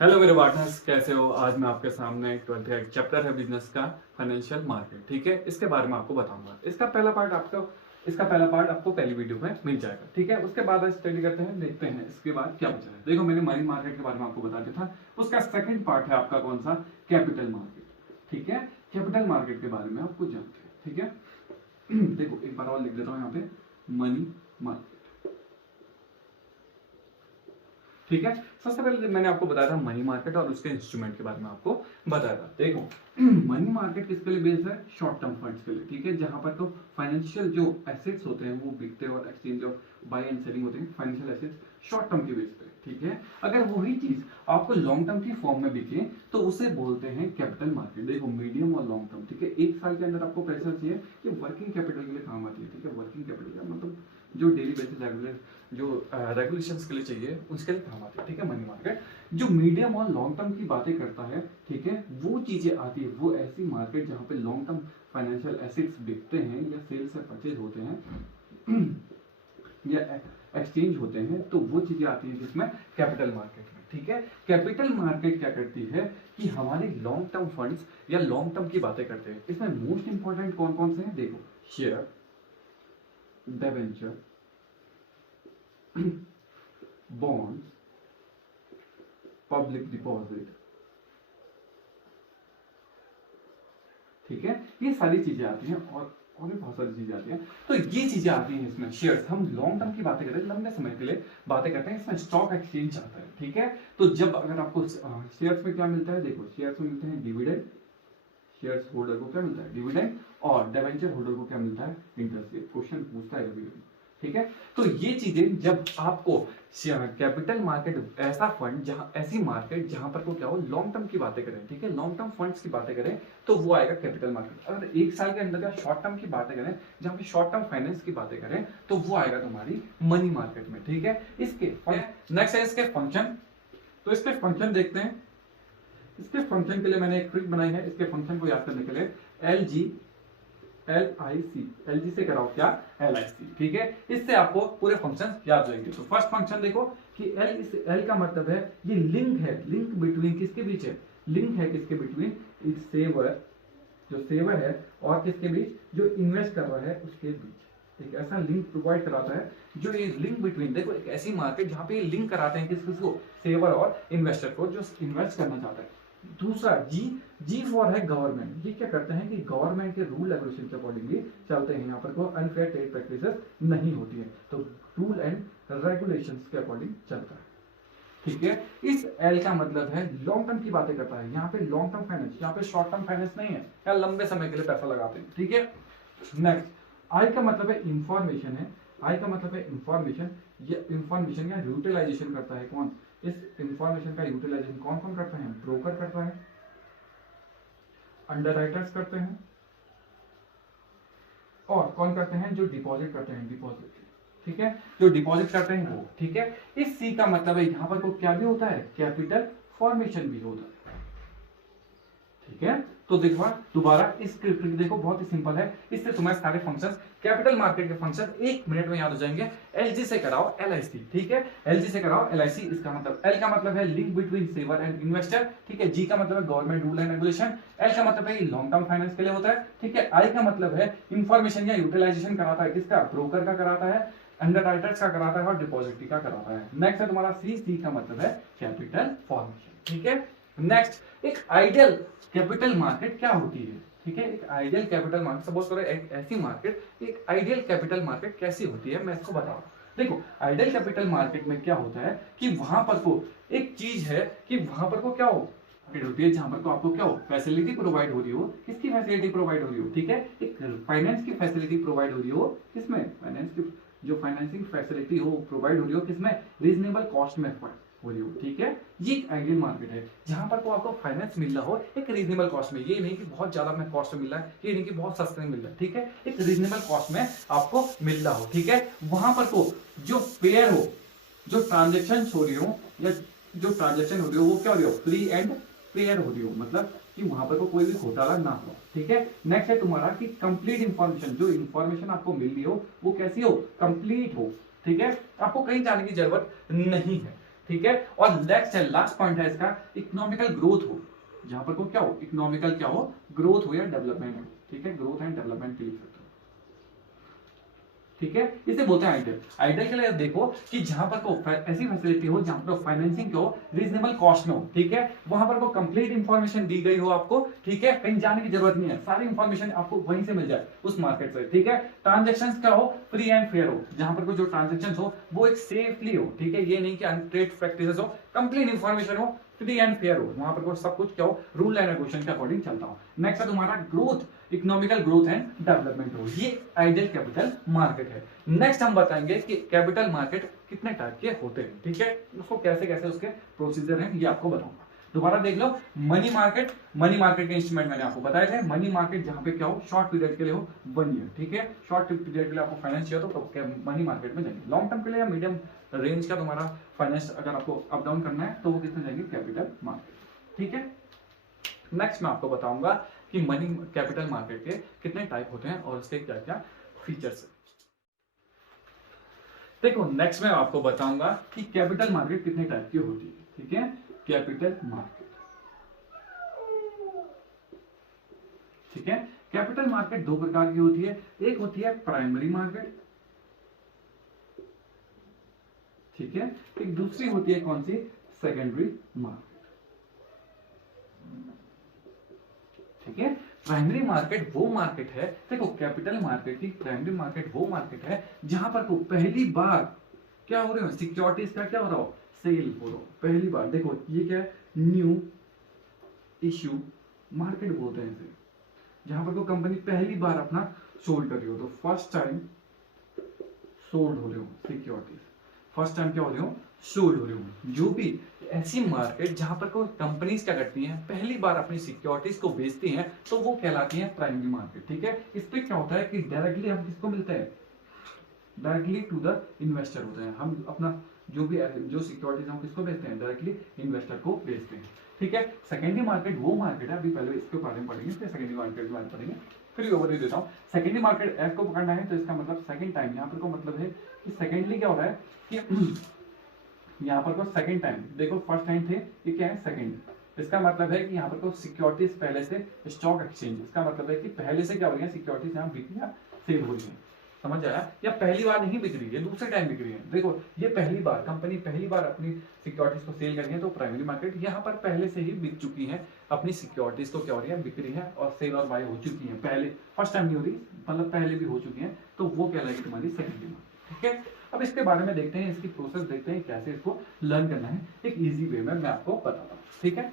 Hello मेरे partners, कैसे हो? आज मैं आपके सामने 12th का एक चैप्टर है बिजनेस का, फाइनेंशियल मार्केट। ठीक है, इसके बारे में आपको बताऊंगा। इसका पहला पार्ट आपको पहली वीडियो में मिल जाएगा। ठीक है, उसके बाद स्टडी करते हैं, देखते हैं इसके बाद क्या बचा है। देखो, मैंने मनी मार्केट के बारे में आपको बता दिया था। उसका सेकंड पार्ट है आपका कौन सा? Capital market. ठीक है, कैपिटल मार्केट के बारे में आप कुछ जानते हैं। ठीक है देखो, एक बार और लिख देता हूं यहाँ पे, मनी मार्केट। ठीक है, सबसे पहले मैंने आपको बताया था मनी मार्केट और उसके इंस्ट्रूमेंट के बारे में आपको बताया था। देखो, मनी मार्केट किसके लिए बेस्ड है? शॉर्ट टर्म फंड्स के लिए। ठीक है, जहां पर तो फाइनेंशियल जो एसेट्स होते हैं वो बिकते हैं और exchange of buy and selling होते हैं, फाइनेंशियल एसेट्स शॉर्ट टर्म की बेस पे। ठीक है, अगर वही चीज आपको लॉन्ग टर्म की फॉर्म में बिके तो उसे बोलते हैं कैपिटल मार्केट। देखो, मीडियम और लॉन्ग टर्म। ठीक है, एक साल के अंदर आपको पैसा चाहिए, ये वर्किंग कैपिटल के लिए काम आती है। ठीक है, वर्किंग कैपिटल का मतलब जो डेली बेसिस रेगुलर जो रेगुलेशंस के लिए चाहिए उसके लिए काम आती है। ठीक है, मनी मार्केट जो मीडियम और लॉन्ग टर्म की बातें करता है, ठीक है, वो चीजें आती है, वो ऐसी मार्केट जहां पे लॉन्ग टर्म फाइनेंशियल एसेट्स बिकते हैं या सेल से परचेज होते हैं या एक्सचेंज होते हैं, तो वो चीजें आती है जिसमें कैपिटल मार्केट में। ठीक है, कैपिटल मार्केट क्या करती है कि हमारे लॉन्ग टर्म फंड्स या लॉन्ग टर्म की बातें करते हैं। इसमें मोस्ट इंपॉर्टेंट कौन कौन से हैं? देखो, share, debenture, bond, public deposit. ठीक है, ये सारी चीजें आती हैं और भी बहुत सारी चीजें आती हैं। तो ये चीजें आती हैं इसमें। शेयर्स, हम लॉन्ग टर्म की बातें करें, लंबे समय के लिए बातें करते हैं, इसमें स्टॉक एक्सचेंज आता है। ठीक है, तो जब अगर आपको शेयर्स में क्या मिलता है? देखो, शेयर्स में मिलते हैं डिविडेंड, शेयर्स होल्डर को क्या मिलता है? डिविडेंड। और डिवेंचर होल्डर को क्या मिलता है? इंटरेस्ट। ये क्वेश्चन पूछता है कभी कभी। ठीक है, तो ये चीजें जब आपको कैपिटल मार्केट, ऐसा फंड जहां, ऐसी मार्केट जहां पर को क्या हो, लॉन्ग टर्म की बातें करें, ठीक है, लॉन्ग टर्म फंड्स की बातें करें, तो वो आएगा कैपिटल मार्केट। अगर एक साल के अंदर का शॉर्ट टर्म की बातें करें, जहां पे शॉर्ट टर्म फाइनेंस की बातें करें, तो वो आएगा तुम्हारी मनी मार्केट में। ठीक है, इसके नेक्स्ट है इसके फंक्शन। तो इसके फंक्शन देखते हैं। इसके फंक्शन के लिए मैंने एक ट्रिक बनाई है। इसके फंक्शन को याद करने के लिए एल जी से कराओ क्या? LIC। ठीक है, इससे आपको पूरे फंक्शन याद रहेंगे। तो फर्स्ट फंक्शन देखो कि एल का मतलब है ये लिंक है, लिंक बिटवीन किसके बीच है? लिंक है किसके बिटवीन? एक सेवर, जो सेवर है, और किसके बीच? जो इन्वेस्ट कर रहा है उसके बीच। एक ऐसा लिंक प्रोवाइड कराता है जो ये लिंक बिटवीन, देखो, एक ऐसी मार्केट जहां पे ये लिंक कराते हैं किसको? सेवर और इन्वेस्टर को, जो इन्वेस्ट करना चाहता है। दूसरा जी फॉर है गवर्नमेंट। ये क्या करते हैं कि गवर्नमेंट के रूल रेगुलेशन के अकॉर्डिंगली चलते हैं। यहाँ पर कोई अनफेयर ट्रेड प्रैक्टिसेस नहीं होती है, तो रूल एंड रेगुलेशंस के अकॉर्डिंग चलता है। ठीक है, इस एल का मतलब है लॉन्ग टर्म की बातें करता है। यहाँ पे लॉन्ग टर्म फाइनेंस, यहाँ पे शॉर्ट टर्म फाइनेंस नहीं है, या लंबे समय के लिए पैसा लगाते हैं। ठीक है, नेक्स्ट, आई का मतलब है इंफॉर्मेशन है। आई का मतलब है इंफॉर्मेशन। ये इंफॉर्मेशन या यूटिलाइजेशन करता है कौन? इस इंफॉर्मेशन का यूटिलाइजेशन कौन कौन करता है? ब्रोकर करता है, अंडरराइटर्स करते हैं, और कौन करते हैं? जो डिपॉजिट करते हैं, डिपॉजिट। ठीक है, जो डिपॉजिट करते हैं वो। ठीक है, इस सी का मतलब है यहां पर को क्या भी होता है? कैपिटल फॉर्मेशन भी होता है। ठीक है, तो देखो दोबारा इस ट्रिक देखो, बहुत ही सिंपल है। इससे तुम्हारे सारे फंक्शंस, कैपिटल मार्केट के फंक्शन 1 मिनट में याद हो जाएंगे। एलजी से कराओ LIC। ठीक है, एलजी से कराओ LIC। इसका मतलब, एल का मतलब है link between saver and investor. ठीक है, जी का मतलब है government rule and regulation. L का मतलब है लॉन्ग टर्म फाइनेंस के लिए होता है। ठीक है, आई का मतलब है इंफॉर्मेशन या यूटिलाइजेशन कराता है, किसका? ब्रोकर का कराता है, अंडरराइटर्स का कराता है, और डिपॉजिटरी का कराता है। नेक्स्ट है तुम्हारा सी का मतलब है कैपिटल फॉर्मेशन। ठीक है, नेक्स्ट, एक आइडियल कैपिटल मार्केट क्या होती है? ठीक है, एक आइडियल कैपिटल मार्केट, सपोज करो एक ऐसी मार्केट, एक आइडियल कैपिटल मार्केट कैसी होती है, मैं इसको बताऊं। देखो, आइडियल कैपिटल मार्केट में क्या होता है कि वहां पर को एक चीज है कि वहां पर को क्या हो, होती है जहां पर को आपको क्या हो? फैसिलिटी प्रोवाइड हो रही हो। किसकी फैसिलिटी प्रोवाइड हो रही हो? ठीक है, एक फाइनेंस की फैसिलिटी प्रोवाइड हो रही हो। किसमें? फाइनेंस की जो फाइनेंसिंग फैसिलिटी हो प्रोवाइड हो रही हो, किसमें? रीजनेबल कॉस्ट में हो रही हो। ठीक है, ये एक आइडियल मार्केट है जहां पर को आपको फाइनेंस मिल रहा हो एक रीजनेबल कॉस्ट में। ये नहीं कि बहुत ज्यादा में कॉस्ट में मिल रहा है, ये नहीं कि बहुत सस्ते में मिल रहा है। ठीक है, एक रीजनेबल कॉस्ट में आपको मिल रहा हो। ठीक है, वहां पर को जो पेयर हो, जो ट्रांजेक्शन हो रही हो, या जो ट्रांजेक्शन हो रही हो, वो क्या हो रही हो? फ्री एंड फेयर हो रही हो, मतलब कि वहां पर को कोई भी घोटाला ना हो। ठीक है, नेक्स्ट है तुम्हारा कि कंप्लीट इंफॉर्मेशन, जो इंफॉर्मेशन आपको मिल रही हो वो कैसी हो? कंप्लीट हो। ठीक है, आपको कहीं जाने की जरूरत नहीं है। ठीक है। और नेक्स्ट है, लास्ट पॉइंट है इसका, इकोनॉमिकल ग्रोथ हो, जहां पर को क्या हो, इकोनॉमिकल क्या हो, ग्रोथ हो या डेवलपमेंट हो, ठीक है, ग्रोथ एंड डेवलपमेंट के लिख सकते हो, ठीक है। इसे बोलते हैं आइडियल। आइडियल के लिए देखो कि जहां पर को ऐसी फैसिलिटी हो जहां पर फाइनेंसिंग हो रीजनेबल कॉस्ट में हो, ठीक है, वहां पर को कंप्लीट इंफॉर्मेशन दी गई हो आपको, ठीक है, कहीं जाने की जरूरत नहीं है, सारी इंफॉर्मेशन आपको वहीं से मिल जाए उस मार्केट से, ठीक है। ट्रांजेक्शंस क्या हो, फ्री एंड फेयर हो, जहां पर को जो ट्रांजेक्शंस हो वो एक सेफली हो, ठीक है, ये नहीं कि अनट्रेड प्रैक्टिसेस हो, कंप्लीट इंफॉर्मेशन हो, फ्री एंड फेयर हो, वहां पर सब कुछ क्या हो, रूल एंड रेगुलेशन के अकॉर्डिंग चलता हो। नेक्स्ट है तुम्हारा growth, economical growth and development हो, ये आइडियल कैपिटल मार्केट है। नेक्स्ट हम बताएंगे कि कैपिटल मार्केट कितने टाइप के होते हैं, ठीक है, उसको कैसे कैसे उसके प्रोसीजर हैं ये आपको बताऊंगा। दोबारा देख लो, मनी मार्केट, मनी मार्केट के इंस्ट्रूमेंट मैंने आपको बताए थे। मनी मार्केट जहां पे क्या हो, शॉर्ट पीरियड के लिए हो, 1 ईयर, ठीक है, शॉर्ट पीरियड के लिए आपको फाइनेंस चाहिए तो मनी मार्केट में जाएंगे। लॉन्ग टर्म के लिए या मीडियम रेंज का तुम्हारा फाइनेंस अगर आपको अप डाउन करना है तो वो कितने जाएंगे, कैपिटल मार्केट, ठीक है। नेक्स्ट मैं आपको बताऊंगा कि मनी कैपिटल मार्केट के कितने टाइप होते हैं और उसके क्या क्या फीचर्स हैं। देखो नेक्स्ट मैं आपको बताऊंगा कि कैपिटल मार्केट कितने टाइप की होती है, ठीक है, कैपिटल मार्केट, ठीक है। कैपिटल मार्केट 2 प्रकार की होती है, एक होती है प्राइमरी मार्केट, ठीक है, एक दूसरी होती है कौन सी, सेकेंडरी मार्केट, ठीक है। प्राइमरी मार्केट वो मार्केट है, देखो कैपिटल मार्केट की प्राइमरी मार्केट वो मार्केट है जहां पर को पहली बार क्या हो रहे हो, सिक्योरिटीज का क्या हो रहा हो, सेल हो रहा हो, पहली बार। देखो ये क्या है, न्यू इश्यू मार्केट बोलते हैं इसे, जहां पर को कंपनी पहली बार अपना सोल्ड कर रही हो, तो फर्स्ट टाइम सोल्ड हो रहे हो सिक्योरिटीज, फर्स्ट टाइम क्या हो रहे हो, सोल्ड हो रहे हो। जो भी ऐसी मार्केट जहां पर कोई कंपनीज क्या करती हैं, पहली बार अपनी सिक्योरिटीज को बेचती हैं, तो वो कहलाती है प्राइमरी मार्केट, ठीक है। इस पे क्या होता है कि डायरेक्टली हम किसको मिलते हैं, डायरेक्टली टू द इन्वेस्टर होते हैं, हम अपना जो सिक्योरिटीज हम किसको बेचते हैं, डायरेक्टली इन्वेस्टर को बेचते हैं, ठीक है। सेकेंडरी मार्केट वो मार्केट है, अभी पहले इसके बारे में पढ़ेंगे, फिर सेकेंडरी मार्केट के बारे में पढ़ेंगे, फिर ओवरव्यू देता हूँ। सेकेंडरी मार्केट एफ को पकड़ना है तो इसका मतलब सेकंड टाइम, यहाँ पर को मतलब है कि सेकेंडली क्या हो रहा है कि यहाँ पर को सेकंड टाइम, देखो फर्स्ट टाइम थे, ये क्या है, सेकंड, इसका मतलब है कि यहाँ पर को सिक्योरिटीज पहले से स्टॉक एक्सचेंज, इसका मतलब है कि पहले से क्या हो रही है, सिक्योरिटीज यहाँ बिक या सेल हो रही है, समझ आया, या पहली बार नहीं बिक रही है, दूसरे टाइम बिक रही है। देखो ये पहली बार कंपनी पहली बार अपनी सिक्योरिटीज को सेल कर रही है, तो प्राइमरी मार्केट यहाँ पर पहले से ही बिक चुकी है, अपनी सिक्योरिटीज को क्या हो रही है, बिक रही है और सेल और बाय हो चुकी है, पहले फर्स्ट टाइम नहीं हो रही, मतलब पहले भी हो चुकी है, तो वो कहलाएगी तुम्हारी सेकेंडरी मार्केट, ठीक है। अब इसके बारे में देखते हैं, इसकी प्रोसेस देखते हैं कैसे इसको लर्न करना है, एक इजी वे में मैं आपको बताता हूँ, ठीक है।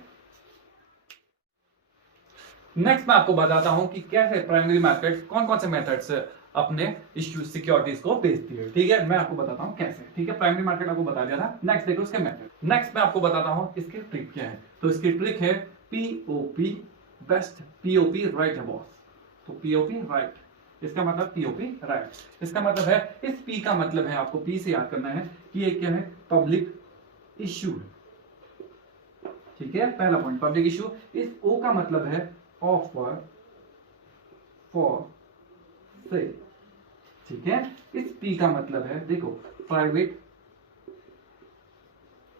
नेक्स्ट मैं आपको बताता हूं कि कैसे प्राइमरी मार्केट कौन कौन से मेथड से अपने इश्यू सिक्योरिटीज को बेचती है, ठीक है, मैं आपको बताता हूं कैसे, ठीक है। प्राइमरी मार्केट आपको बता दिया था, नेक्स्ट देखो इसके मेथड। नेक्स्ट मैं आपको बताता हूं इसकी ट्रिक क्या है, तो इसकी ट्रिक है पीओपी बेस्ट, पीओपी राइट है बॉस, तो पीओपी राइट, इसका मतलब पीओपी राइट, इसका मतलब है, इस पी का मतलब है, आपको पी से याद करना है कि ये क्या है, पब्लिक इश्यू, ठीक है, पहला पॉइंट पब्लिक इश्यू। इस ओ का मतलब है ऑफर फॉर सेल, ठीक है। इस पी का मतलब है, देखो प्राइवेट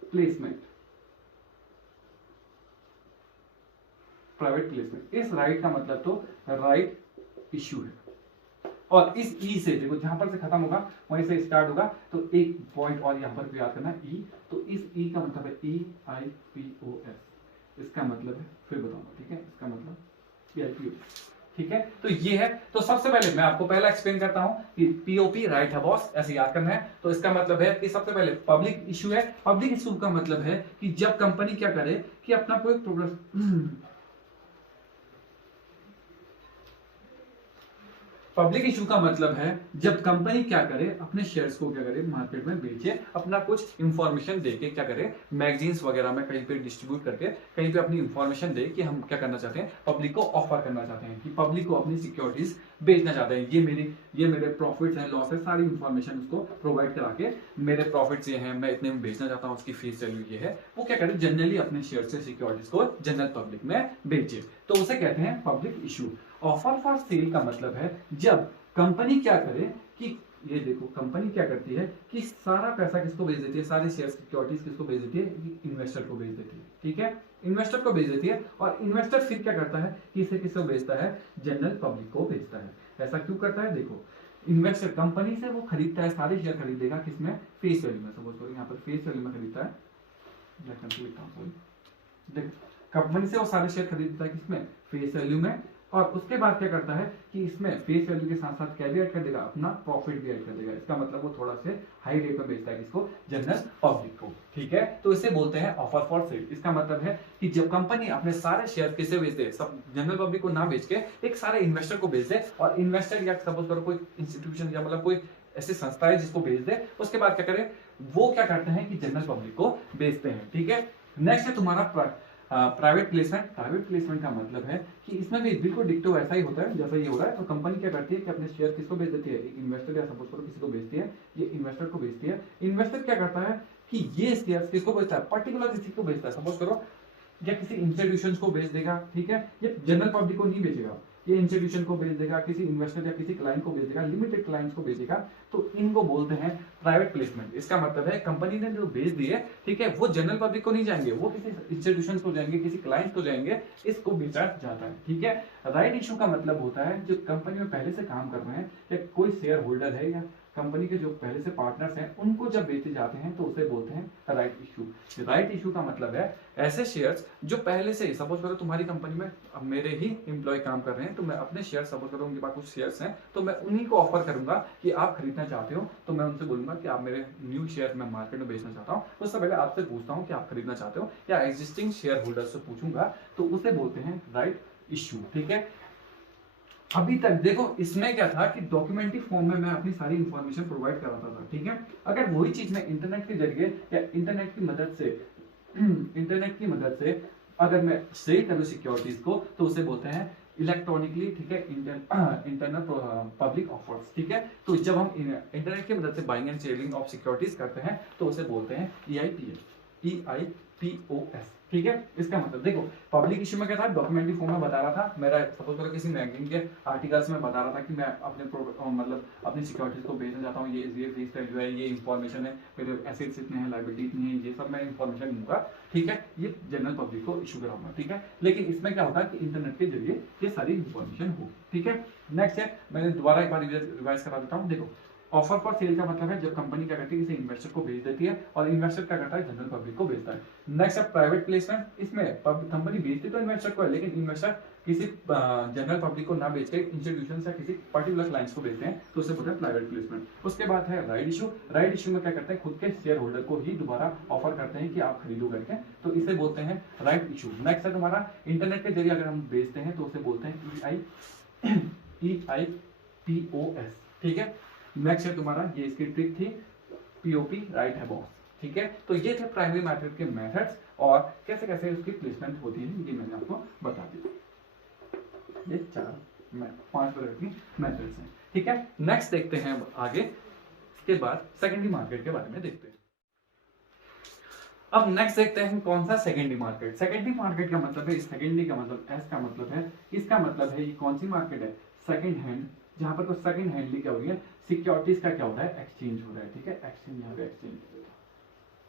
प्लेसमेंट, प्राइवेट प्लेसमेंट। इस राइट का मतलब तो राइट इश्यू है, और इस ई से देखो जहां पर से खत्म होगा वहीं से स्टार्ट होगा, तो एक पॉइंट और यहां पर भी याद करना ई, तो इस ई का मतलब है ई आई पी ओ एस, इसका मतलब है, फिर बताऊंगा, ठीक है, इसका मतलब ठीक है। तो ये है, तो सबसे पहले मैं आपको पहला एक्सप्लेन करता हूं कि पीओपी राइट है बॉस, ऐसे याद करना है। तो इसका मतलब है कि सबसे पहले पब्लिक इशू है, पब्लिक इशू का मतलब है कि जब कंपनी क्या करे कि अपना कोई प्रोडक्ट, पब्लिक इशू का मतलब है जब कंपनी क्या करे, अपने शेयर्स को क्या करे, मार्केट में बेचे, अपना कुछ इंफॉर्मेशन देके क्या करे, मैगजीन्स वगैरह में कहीं पे डिस्ट्रीब्यूट करके कहीं पे अपनी इंफॉर्मेशन दे कि हम क्या करना चाहते हैं, पब्लिक को ऑफर करना चाहते हैं, कि पब्लिक को अपनी सिक्योरिटीज बेचना चाहते हैं, ये मेरे प्रॉफिट्स हैं, लॉस है, सारी इंफॉर्मेशन उसको प्रोवाइड करा के, मेरे प्रॉफिट्स ये हैं, मैं इतने में बेचना चाहता हूँ, उसकी फेस वैल्यू ये है, वो क्या करे, जनरली अपने शेयर से सिक्योरिटीज को जनरल पब्लिक में बेचे, तो उसे कहते हैं public issue. Offer for sale का मतलब है जब कंपनी क्या करे कि ये देखो कंपनी क्या करती है कि सारा पैसा किसको भेज देती है, सारे शेयर सिक्योरिटीज किसको भेज देती है, इन्वेस्टर को भेज देती है। ठीक है, इन्वेस्टर को भेज देती है और इन्वेस्टर फिर क्या करता है कि इसे किसको भेजता है, जनरल पब्लिक को भेजता है। ऐसा क्यों करता है, देखो इन्वेस्टर कंपनी से वो खरीदता है, सारे शेयर खरीदेगा किसमें, फेस वैल्यू में। सपोज करो यहाँ पर फेस वैल्यू में खरीदता है, कंपनी से वो सारे शेयर खरीदता है किसमें, फेस वैल्यू में। और उसके बाद क्या करता है कि इसमें फेस वैल्यू के साथ साथ क्या भी ऐड कर देगा, अपना प्रॉफिट भी ऐड कर देगा। इसका मतलब वो थोड़ा से हाई रेट में बेचता है किसको, जनरल पब्लिक को। ठीक है, तो इसे बोलते हैं ऑफर फॉर सेल। इसका मतलब है कि जब कंपनी अपने सारे शेयर किसे बेच दे, सब जनरल पब्लिक को ना बेच के एक सारे इन्वेस्टर को बेच दे, और इन्वेस्टर या सपोज करो कोई इंस्टीट्यूशन या मतलब कोई ऐसी संस्था है जिसको बेच दे, उसके बाद क्या करे, वो क्या करते हैं कि जनरल पब्लिक को बेचते हैं। ठीक है, नेक्स्ट है तुम्हारा प्राइवेट प्लेसमेंट। प्राइवेट प्लेसमेंट का मतलब है कि इसमें भी बिल्कुल डिक्टो ऐसा ही होता है जैसा ये हो रहा है। तो कंपनी क्या करती है कि अपने शेयर किसको बेच देती है, एक इन्वेस्टर या सपोज करो किसी को बेचती है, ये इन्वेस्टर को बेचती है। इन्वेस्टर क्या करता है कि ये शेयर किसको बेचता है, पर्टिकुलर किसी को बेचता है, सपोज करो या किसी इंस्टीट्यूशन को बेच देगा। ठीक है, ये जनरल पब्लिक को नहीं बेचेगा, ये इंस्टीट्यूशन को बेच देगा, किसी इन्वेस्टर या किसी क्लाइंट को बेच देगा, लिमिटेड क्लाइंट्स को बेचेगा। तो इनको बोलते हैं प्राइवेट प्लेसमेंट। इसका मतलब है कंपनी ने जो बेच दिए, ठीक है, वो जनरल पब्लिक को नहीं जाएंगे, वो किसी इंस्टीट्यूशन को जाएंगे, किसी क्लाइंट को जाएंगे, इसको बेचा जाता है। ठीक है, राइट इशू का मतलब होता है जो कंपनी में पहले से काम कर रहे हैं या कोई शेयर होल्डर है या कंपनी के जो पहले से पार्टनर्स हैं उनको जब बेचे जाते हैं तो उसे बोलते हैं राइट इशू। राइट इशू का मतलब है ऐसे शेयर्स जो पहले से, सपोज करो तुम्हारी कंपनी में अब मेरे ही एम्प्लॉय काम कर रहे हैं, तो मैं अपने शेयर, सपोज करो उनके पास कुछ शेयर्स हैं, तो मैं उन्हीं को ऑफर करूंगा कि आप खरीदना चाहते हो, तो मैं उनसे बोलूंगा कि आप मेरे न्यू शेयर मैं मार्केट में बेचना चाहता हूँ, उससे पहले आपसे पूछता हूँ कि आप खरीदना चाहते हो, या एग्जिस्टिंग शेयर होल्डर से पूछूंगा, तो उसे बोलते हैं राइट इशू। ठीक है, अभी तक देखो इसमें क्या था कि डॉक्यूमेंट्री फॉर्म में मैं अपनी सारी इंफॉर्मेशन प्रोवाइड कराता था। ठीक है, अगर वही चीज मैं इंटरनेट के जरिए या इंटरनेट की मदद से अगर मैं सेल करूं सिक्योरिटीज को, तो उसे बोलते हैं इलेक्ट्रॉनिकली। ठीक है, इंटरनल पब्लिक ऑफर्स। ठीक है, तो जब हम इंटरनेट की मदद से buying and selling of securities करते हैं तो उसे बोलते हैं EIPOS। ठीक है, इसका मतलब देखो पब्लिक इश्यू में क्या था, डॉक्यूमेंट्री फॉर्म में बता रहा था, मेरा सपोज करो किसी मैगजीन के आर्टिकल्स में बता रहा था कि मैं अपने मतलब अपनी सिक्योरिटीज को बेचना चाहता हूँ, ये फेस वैल्यू है, ये इंफॉर्मेशन है, मेरे एसेट्स इतने हैं, लायबिलिटी इतनी है, ये सब मैं इंफॉर्मेशन दूंगा। ठीक है, ये जनरल पब्लिक को इशू कराऊंगा। ठीक है, लेकिन इसमें क्या होता है कि इंटरनेट के जरिए ये सारी इंफॉर्मेशन होगी। ठीक है, नेक्स्ट है, मैंने दोबारा एक बार रिवाइज करा देता हूँ। देखो ऑफर फॉर सेल का मतलब है जब कंपनी क्या करती है किसी इन्वेस्टर को भेज देती है और इन्वेस्टर क्या करता है जनरल पब्लिक को भेजता है। नेक्स्ट है प्राइवेट प्लेसमेंट। इसमें कंपनी भेजती तो इन्वेस्टर को है, लेकिन इन्वेस्टर किसी जनरल पब्लिक को ना बेच के इंस्टीट्यूशन या किसी पर्टिकुलर क्लाइंट्स को भेजते हैं, तो उसे बोलते हैं प्राइवेट प्लेसमेंट। उसके बाद है राइट इशू। राइट इशू में क्या करते हैं, खुद के शेयर होल्डर को ही दोबारा ऑफर करते हैं कि आप खरीदो करके, तो इसे बोलते हैं राइट इशू। नेक्स्ट है तुम्हारा इंटरनेट के जरिए अगर हम बेचते हैं तो उसे बोलते हैं EIPOS। ठीक है, नेक्स्ट है तुम्हारा, ये इसकी ट्रिक थी POP, राइट है बॉस। ठीक है, तो ये थे प्राइमरी मेथड के मेथड्स और कैसे कैसे उसकी प्लेसमेंट होती है, ये मैंने आपको बता दिया। ये 5 प्रकार की मेथड्स हैं। ठीक है, नेक्स्ट देखते हैं आगे, इसके बाद सेकेंडरी मार्केट के बारे में देखते हैं। अब नेक्स्ट देखते हैं कौन सा सेकेंडरी मार्केट। सेकेंडरी मार्केट का मतलब है, सेकेंडरी का मतलब एस का मतलब है, इसका मतलब है ये कौन सी मार्केट है, सेकेंड हैंड, जहां पर कोई सेकेंड हैंडली क्या हो रही है, सिक्योरिटीज का क्या हो रहा है, एक्सचेंज हो रहा है। ठीक है, एक्सचेंज, यहाँ पे एक्सचेंज।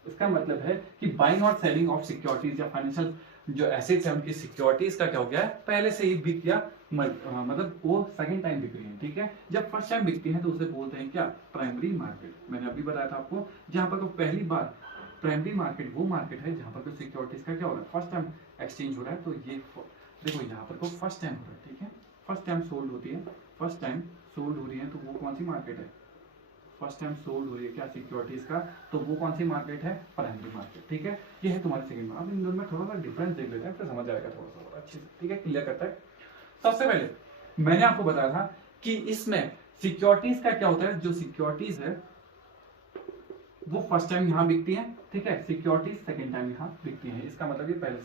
इसका मतलब है कि बाइंग और सेलिंग ऑफ सिक्योरिटीज या फाइनेंशियल जो एसेट्स है उनकी सिक्योरिटीज का क्या हो गया है, पहले से ही बिक गया, मतलब वो सेकंड टाइम बिक रही है। ठीक है, जब फर्स्ट टाइम बिकती है तो उसे बोलते हैं क्या, प्राइमरी मार्केट। मैंने अभी बताया था आपको, जहां पर तो पहली बार प्राइमरी मार्केट वो मार्केट है जहां पर कोई सिक्योरिटीज का क्या हो रहा है, फर्स्ट टाइम एक्सचेंज हो रहा है। तो ये देखो यहाँ पर को फर्स्ट टाइम हो रहा है। ठीक है, फर्स्ट टाइम सोल्ड होती है, फर्स्ट टाइम सोल्ड हो रही है, तो वो कौन सी मार्केट है, फर्स्ट टाइम सोल्ड हो रही है क्या सिक्योरिटीज का, तो वो कौन सी मार्केट है, प्राइमरी मार्केट। ठीक है, ये है तुम्हारी सेकंड मार्केट। अब इन दोनों में थोड़ा सा डिफरेंस देख लेते हैं, फिर समझ आएगा थोड़ा सा अच्छे से। ठीक है, क्लियर करता है। सबसे पहले मैंने आपको बताया था कि इसमें सिक्योरिटीज का क्या होता है, जो सिक्योरिटीज है वो फर्स्ट टाइम यहाँ बिकती है। ठीक है, सिक्योरिटीज सेकंड टाइम यहाँ बिकती है, इसका मतलब ये पहले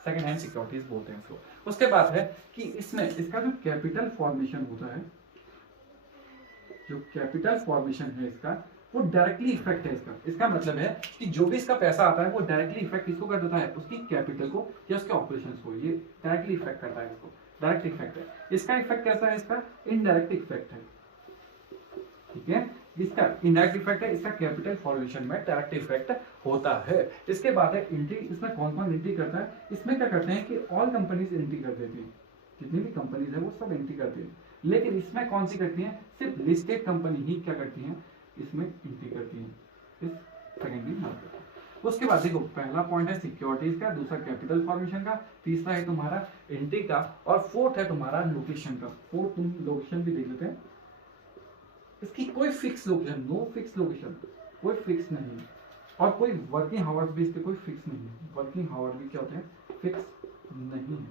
सेकंड हैंड सिक्योरिटीज बोलते हैं इसको। उसके बाद है कि इसमें इसका जो कैपिटल फॉर्मेशन होता है, जो कैपिटल फॉर्मेशन है इसका, वो डायरेक्टली इफेक्ट है इसका। इसका मतलब है कि जो भी इसका पैसा आता है वो डायरेक्टली इफेक्ट किसको कर देता है, उसकी कैपिटल को या उसके ऑपरेशंस को, ये डायरेक्टली इफेक्ट करता है इसको, डायरेक्ट इफेक्ट है। इसका इफेक्ट कैसा है, इसका इनडायरेक्ट इफेक्ट है। ठीक है, इसका इनडायरेक्ट इफेक्ट है, इसका कैपिटल फॉर्मेशन में डायरेक्ट इफेक्ट होता है। इसके बाद है एंट्री, इसमें कौन कौन एंट्री करता है, इसमें क्या करते हैं कि ऑल कंपनीज एंट्री कर देती है, जितनी भी कंपनीज है वो सब एंट्री करती है, लेकिन इसमें कौन सी करती है, सिर्फ लिस्टेड कंपनी ही क्या करती है, इसमें एंट्री करती है इस सेकेंडरी मार्केट। उसके बाद देखो पहला पॉइंट है सिक्योरिटीज का, दूसरा कैपिटल फॉर्मेशन का, तीसरा है तुम्हारा एंट्री का, और फोर्थ है तुम्हारा लोकेशन का। फोर्थ तुम लोकेशन भी देख लेते हैं, इसकी कोई fix location, no fix location, कोई फिक्स नहीं है, और कोई वर्किंग आवर्स भी इसके कोई फिक्स नहीं है। वर्किंग आवर भी क्या होते हैं, फिक्स नहीं है,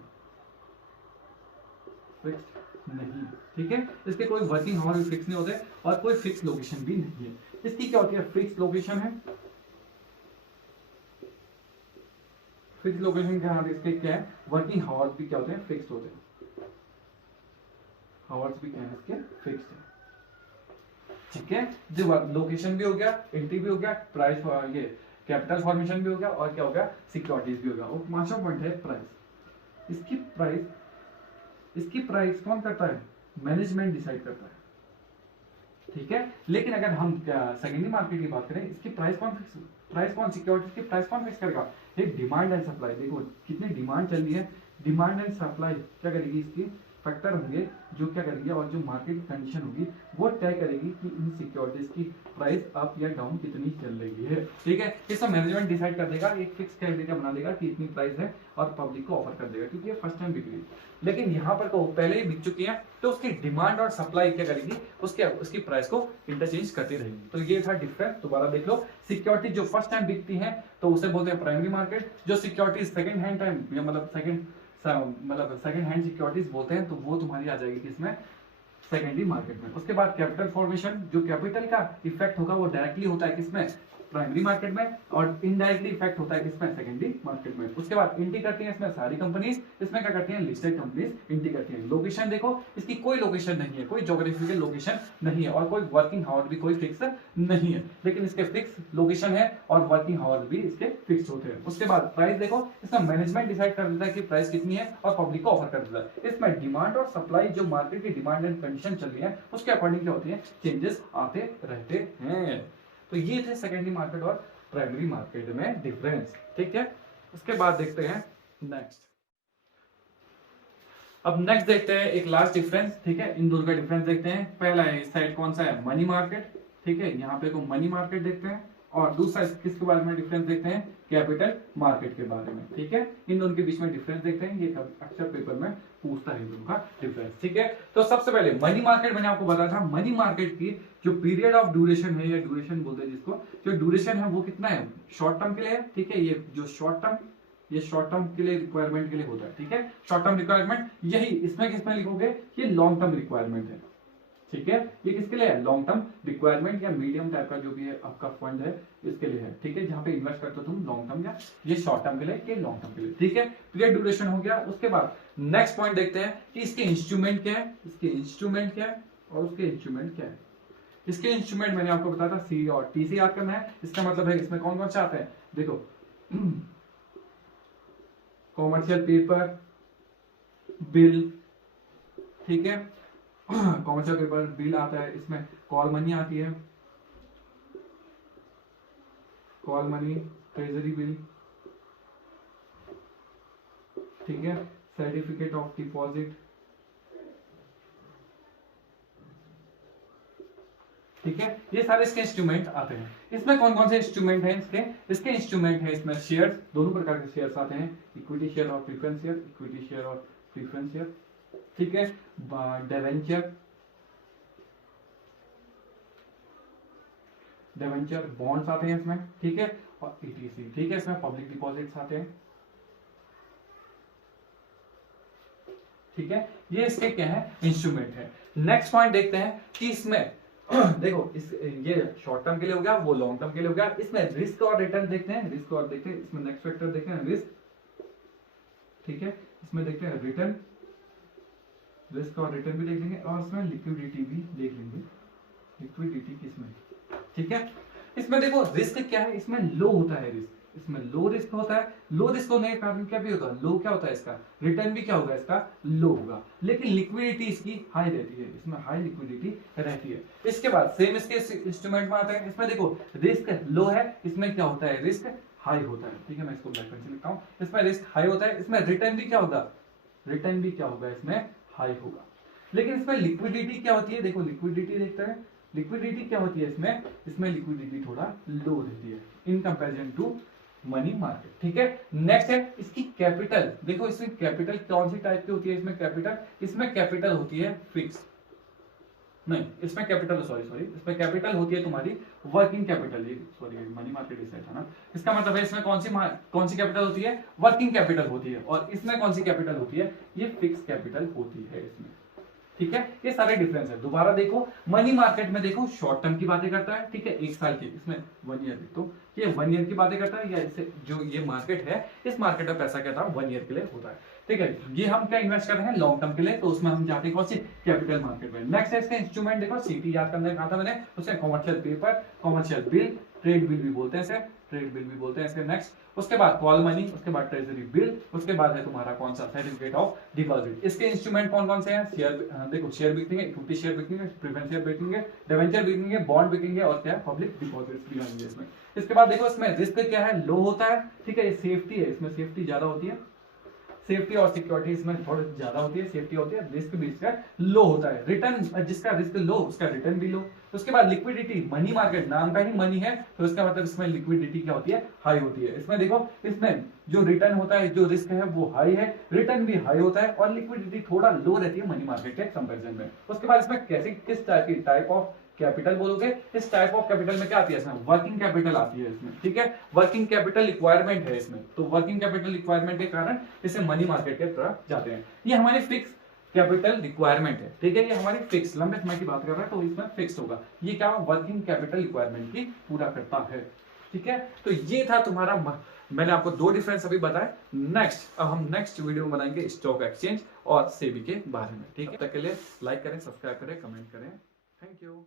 फिक्स नहीं है, ठीक है। इसके कोई वर्किंग आवर भी फिक्स नहीं होते और कोई फिक्स लोकेशन भी नहीं है। इसकी क्या होती है, फिक्स लोकेशन है, फिक्स लोकेशन क्या है, इसके क्या है, वर्किंग आवर्स भी क्या होते हैं, फिक्स होते हैं, आवर्स भी क्या है इसके फिक्स है, ठीक है। जो लोकेशन भी हो गया, एंट्री भी हो गया, प्राइस ये कैपिटल फॉर्मेशन भी हो गया, और क्या हो गया, सिक्योरिटीज भी हो गया। और पांचवा पॉइंट है प्राइस। इसकी प्राइस कौन करता है, मैनेजमेंट डिसाइड करता है, ठीक है। लेकिन अगर हम सेकेंडरी मार्केट की बात करें, इसकी प्राइस कौन सिक्योरिटीज की प्राइस कौन फिक्स करेगा, एक डिमांड एंड सप्लाई। देखो कितनी डिमांड चल रही है, डिमांड एंड सप्लाई क्या करेगी, इसकी फैक्टर होंगे जो क्या करेंगे, और जो मार्केट की कंडीशन होगी वो तय करेगी कि इन सिक्योरिटीज की प्राइस अप या डाउन कितनी चल रही है, ठीक है। इसका मैनेजमेंट डिसाइड कर देगा, एक फिक्स क्राइटेरिया बना देगा कि इतनी प्राइस है, और पब्लिक को ऑफर कर देगा, क्योंकि ये फर्स्ट टाइम बिक रही है। लेकिन यहाँ पर को पहले ही बिक चुकी है, तो उसकी डिमांड और सप्लाई क्या करेगी, उसकी प्राइस को इंटरचेंज करती रहेगी। तो ये था डिफरेंस, दोबारा देख लो। सिक्योरिटी जो फर्स्ट टाइम बिकती है तो उसे बोलते हैं प्राइमरी मार्केट, जो सिक्योरिटी सेकंड हैंड टाइम या मतलब सेकंड हैंड सिक्योरिटीज बोलते हैं, तो वो तुम्हारी आ जाएगी किसमें, सेकेंडरी मार्केट में। उसके बाद कैपिटल फॉर्मेशन, जो कैपिटल का इफेक्ट होगा वो डायरेक्टली होता है किसमें, प्राइमरी मार्केट में, और इनडायरेक्टली इफेक्ट होता है किसमें, सेकेंडरी मार्केट में। उसके बाद एंट्री करती है इसमें सारी कंपनीज, इसमें क्या करती हैं, लिस्टेड कंपनीज एंट्री करती हैं। लोकेशन देखो, इसकी कोई लोकेशन नहीं है, कोई ज्योग्राफिकल लोकेशन नहीं है, और कोई वर्किंग आवर भी कोई फिक्स नहीं है, लेकिन इसके फिक्स लोकेशन है और वर्किंग आवर भी इसके फिक्स होते हैं। उसके बाद प्राइस देखो, इसमें मैनेजमेंट डिसाइड कर देता है कि प्राइस कितनी है, और पब्लिक को ऑफर कर देता है। इसमें डिमांड और सप्लाई, जो मार्केट की डिमांड एंड कंडीशन चल रही है उसके अकॉर्डिंग क्या होती है, चेंजेस आते रहते हैं। तो ये थे सेकेंडरी मार्केट और प्राइमरी मार्केट में डिफरेंस, ठीक है। उसके बाद देखते हैं नेक्स्ट। अब नेक्स्ट देखते हैं एक लास्ट डिफरेंस, ठीक है। इन दोनों का डिफरेंस देखते हैं। पहला है इस साइड कौन सा है, मनी मार्केट, ठीक है। यहाँ पे को मनी मार्केट देखते हैं, और दूसरा किसके बारे में डिफरेंस देखते हैं, कैपिटल मार्केट के बारे में, ठीक है। इन दोनों के बीच में डिफरेंस देखते हैं, ये अक्सर पेपर में पूछता है इन दोनों का डिफरेंस, ठीक है। तो सबसे पहले मनी मार्केट, मैंने आपको बताया था मनी मार्केट की जो पीरियड ऑफ ड्यूरेशन है, या ड्यूरेशन बोलते हैं जिसको, जो ड्यूरेशन है वो कितना है, शॉर्ट टर्म के लिए है, ठीक है। ये जो शॉर्ट टर्म के लिए रिक्वायरमेंट के लिए होता है, ठीक है। शॉर्ट टर्म रिक्वायरमेंट, यही इसमें किसमें लिखोगे, ये लॉन्ग टर्म रिक्वायरमेंट है, ठीक है। ये किसके लिए है, लॉन्ग टर्म रिक्वायरमेंट या मीडियम टाइप का जो भी है आपका फंड है, इसके लिए है, ठीक है। जहां पे इन्वेस्ट करते हो तुम लॉन्ग टर्म, या ये शॉर्ट टर्म के लिए, ये लॉन्ग टर्म के लिए, ठीक है। पीरियड ड्यूरेशन हो गया। उसके बाद नेक्स्ट पॉइंट देखते हैं कि इसके इंस्ट्रूमेंट क्या है, और उसके इंस्ट्रूमेंट क्या है। इसके इंस्ट्रूमेंट मैंने आपको बताया था, सी और टी से याद करना है। इसका मतलब है इसमें कौन कौन से आते हैं, देखो कॉमर्शियल पेपर, बिल, ठीक है। कॉमर्शियल पेपर, बिल आता है, इसमें कॉल मनी आती है, कॉल मनी, ट्रेजरी बिल, ठीक है। सर्टिफिकेट ऑफ डिपॉजिट, ठीक है। ये सारे इसके इंस्ट्रूमेंट आते हैं। इसमें कौन कौन से इंस्ट्रूमेंट हैं इसके इंस्ट्रूमेंट है इसमें शेयर्स, दोनों प्रकार के शेयर्स आते हैं, इक्विटी शेयर और प्रीफरेंस शेयर, इक्विटी शेयर और प्रीफरेंस शेयर, ठीक है। डिवेंचर बॉन्ड्स आते हैं इसमें, ठीक है, और ईटीसी, ठीक है। इसमें पब्लिक डिपॉजिट्स आते हैं, ठीक है। ये इसके क्या है, इंस्ट्रूमेंट है। नेक्स्ट पॉइंट देखते हैं कि इसमें देखो ये शॉर्ट टर्म के लिए हो गया, वो लॉन्ग टर्म के लिए हो गया। इसमें रिस्क और रिटर्न देखते हैं, इसमें नेक्स्ट फैक्टर देखते हैं रिस्क, ठीक है। इसमें देखते हैं रिटर्न, रिस्क और रिटर्न भी देख लेंगे, और इसमें लिक्विडिटी भी देख लेंगे, लिक्विडिटी किसमें, ठीक है। इसमें देखो रिस्क क्या है, इसमें लो होता है रिस्क, इसमें लो रिस्क होता है। लो रिस्क होने के कारण क्या भी होता है, लो क्या होता है इसका, रिटर्न भी क्या होगा इसका, लो होगा। लेकिन लिक्विडिटी इसकी हाई रहती है, इसमें हाई लिक्विडिटी रहती है। इसके बाद सेम इसके इंस्ट्रूमेंट में आता है, इसमें देखो रिस्क लो है, इसमें क्या होता है, रिस्क हाई होता है। ठीक है, मैं इसको ब्लैक पेन से लिखता हूँ, इसमें रिस्क हाई होता है, इसमें रिटर्न भी क्या होगा, रिटर्न भी क्या होगा इसमें हाई होगा। लेकिन इसमें लिक्विडिटी क्या होती है, देखो लिक्विडिटी देखते हैं, लिक्विडिटी क्या होती है इसमें, इसमें लिक्विडिटी थोड़ा लो रहती है in comparison to money market. ठीक है, नेक्स्ट है इसकी कैपिटल। देखो इसमें कैपिटल कौन सी टाइप की होती है, इसमें कैपिटल, इसमें कैपिटल होती है फिक्स, नहीं इसमें कैपिटल सॉरी इसमें कैपिटल होती है तुम्हारी working capital, sorry money market इस था ना। इसका मतलब है इसमें कौन सी कैपिटल होती है, वर्किंग कैपिटल होती है, और इसमें कौन सी कैपिटल होती है, ये फिक्स कैपिटल होती है इसमें। ठीक है, ये सारे डिफरेंस है। दोबारा देखो, मनी मार्केट में देखो शॉर्ट टर्म की बातें करता है, ठीक है, 1 साल की, इसमें 1 ईयर, तो ये 1 ईयर की बातें करता है, या इसे जो ये मार्केट है, इस मार्केट में पैसा क्या था, 1 ईयर के लिए होता है। ठीक है, ये हम क्या इन्वेस्ट कर रहे हैं, लॉन्ग टर्म के लिए, तो उसमें हम जाते हैं कौन सी, कैपिटल मार्केट में। नेक्स्ट है इसका इंस्ट्रूमेंट, देखो सीटी याद करने कहा था मैंने, उससे commercial paper, commercial bill, trade bill भी बोलते हैं इसे, ट्रेड बिल भी बोलते हैं इसे। नेक्स्ट उसके बाद कॉल मनी, उसके बाद ट्रेजरी बिल, उसके बाद है तुम्हारा कौन सा, सर्टिफिकेट ऑफ डिपॉजिट। इसके इंस्ट्रूमेंट कौन कौन से हैं, शेयर, देखो शेयर बिकेंगे, इक्विटी शेयर बिकेंगे, प्रेफरेंस शेयर बिकेंगे, डिवेंचर बिकेंगे, बॉन्ड बिकेंगे, और क्या है, पब्लिक डिपॉजिट्स भी आएंगे इसमें। इसके बाद देखो इसमें रिस्क क्या है, लो होता है। ठीक है, ये सेफ्टी है, इसमें सेफ्टी ज्यादा होती है, सेफ्टी और सिक्योरिटी इसमें थोड़ी ज्यादा होती है, सेफ्टी होती है, रिस्क भी इसका लो होता है। रिटर्न, जिसका रिस्क लो उसका रिटर्न भी लो। उसके बाद लिक्विडिटी, मनी मार्केट नाम का ही मनी है, तो इसका मतलब इसमें लिक्विडिटी क्या होती है, हाई होती है। इसमें देखो, इसमें जो रिटर्न होता है, जो रिस्क है वो हाई है, रिटर्न भी हाई होता है, और लिक्विडिटी थोड़ा लो रहती है मनी मार्केट के कंपेरिजन में। उसके बाद इसमें कैसे, किस टाइप ऑफ कैपिटल बोलोगे, इस टाइप ऑफ कैपिटल में क्या आती है, इसमें वर्किंग कैपिटल आती है इसमें। ठीक है, वर्किंग कैपिटल रिक्वायरमेंट है इसमें, तो वर्किंग कैपिटल रिक्वायरमेंट के कारण इसे मनी मार्केट के तरफ जाते हैं। ये हमारी फिक्स कैपिटल रिक्वायरमेंट है। ठीक है, ये हमारी फिक्स, लंबे समय की बात कर रहा है तो इसमें फिक्स होगा। ये क्या वर्किंग कैपिटल रिक्वायरमेंट की पूरा करता है। ठीक है, तो ये था तुम्हारा, मैंने आपको 2 डिफरेंस अभी बताए। नेक्स्ट, अब हम नेक्स्ट वीडियो में बनाएंगे स्टॉक एक्सचेंज और सेबी के बारे में। ठीक है, तब तक के लिए लाइक करें, सब्सक्राइब करें, कमेंट करें। Thank you.